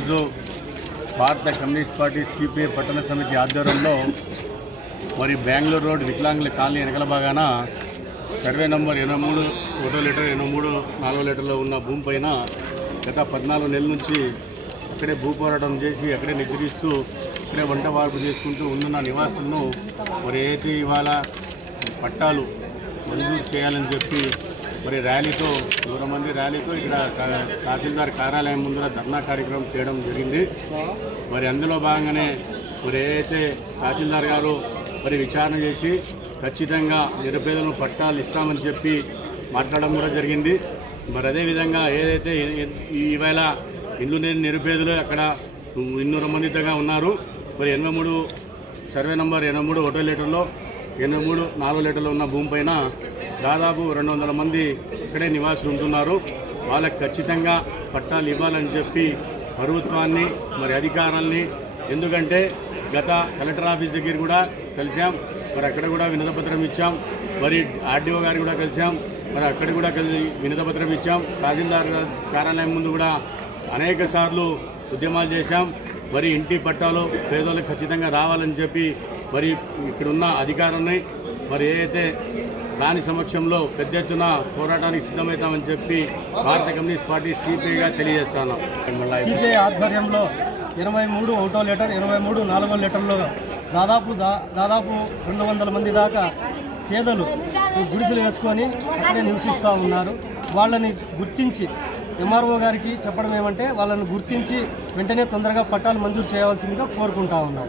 ఈరోజు భారత communist party CPI పట్టణ సమితి ఆధ్వర్యంలో మరి బెంగళూరు రోడ్ వికలాంగుల కాలనీ వెనకల భాగాన సర్వే నంబర్ ఎనభై మూడు ఒకటో లీటర్ ఎనభై మూడు నాలుగో లీటర్లో ఉన్న భూమి పైన గత పద్నాలుగు నెలల నుంచి అక్కడే భూ పోరాటం చేసి అక్కడే నిద్రిస్తూ ఇక్కడే వంట వార్పు చేసుకుంటూ ఉన్న నివాసులను మరి ఏదైతే ఇవాళ పట్టాలు మంజూరు చేయాలని చెప్పి మరి ర్యాలీతో నూరు మంది ర్యాలీతో ఇక్కడ తహసీల్దార్ కార్యాలయం ముందర ధర్నా కార్యక్రమం చేయడం జరిగింది. మరి అందులో భాగంగానే మరి ఏదైతే తహసీల్దార్ గారు మరి విచారణ చేసి ఖచ్చితంగా నిరుపేదలను పట్టాలు ఇస్తామని చెప్పి మాట్లాడడం కూడా జరిగింది. మరి అదేవిధంగా ఏదైతే ఈవేళ ఇల్లు లేని నిరుపేదలు అక్కడ ఇన్నూరు మందిగా ఉన్నారు. మరి ఎనభై మూడు సర్వే నంబర్ ఎనభై మూడు ఒకటో లీటర్లో ఎనభై మూడు నాలుగు లీటర్లు ఉన్న భూమి పైన దాదాపు రెండు వందల మంది ఇక్కడే నివాసులు ఉంటున్నారు వాళ్ళకి ఖచ్చితంగా పట్టాలు ఇవ్వాలని చెప్పి ప్రభుత్వాన్ని మరి అధికారాల్ని ఎందుకంటే గత కలెక్టర్ ఆఫీస్ దగ్గర కూడా కలిసాం మరి అక్కడ కూడా వినతపత్రం ఇచ్చాం మరి ఆర్డీఓ గారికి కూడా కలిసాం మరి అక్కడ కూడా కలిసి వినతపత్రం ఇచ్చాం తహసీల్దార్ కార్యాలయం ముందు కూడా అనేక సార్లు ఉద్యమాలు చేశాం. మరి ఇంటి పట్టాలు పేదోళ్ళకి ఖచ్చితంగా రావాలని చెప్పి మరి ఇక్కడున్న అధికారాన్ని మరి ఏదైతే దాని సమక్షంలో పెద్ద ఎత్తున పోరాటానికి సిద్ధమవుతామని చెప్పి భారత కమ్యూనిస్ట్ పార్టీ సిపిఐగా తెలియజేస్తాను. సిపిఐ ఆధ్వర్యంలో ఇరవై మూడు ఒకటో లీటర్ ఇరవై మూడు నాలుగో లీటర్లో దాదాపు దాదాపు రెండు వందల మంది దాకా పేదలు గుడిసెలు వేసుకొని అక్కడే నివసిస్తూ ఉన్నారు. వాళ్ళని గుర్తించి ఎంఆర్ఓ గారికి చెప్పడం ఏమంటే వాళ్ళను గుర్తించి వెంటనే తొందరగా పట్టాలు మంజూరు చేయవలసిందిగా కోరుకుంటా ఉన్నాం.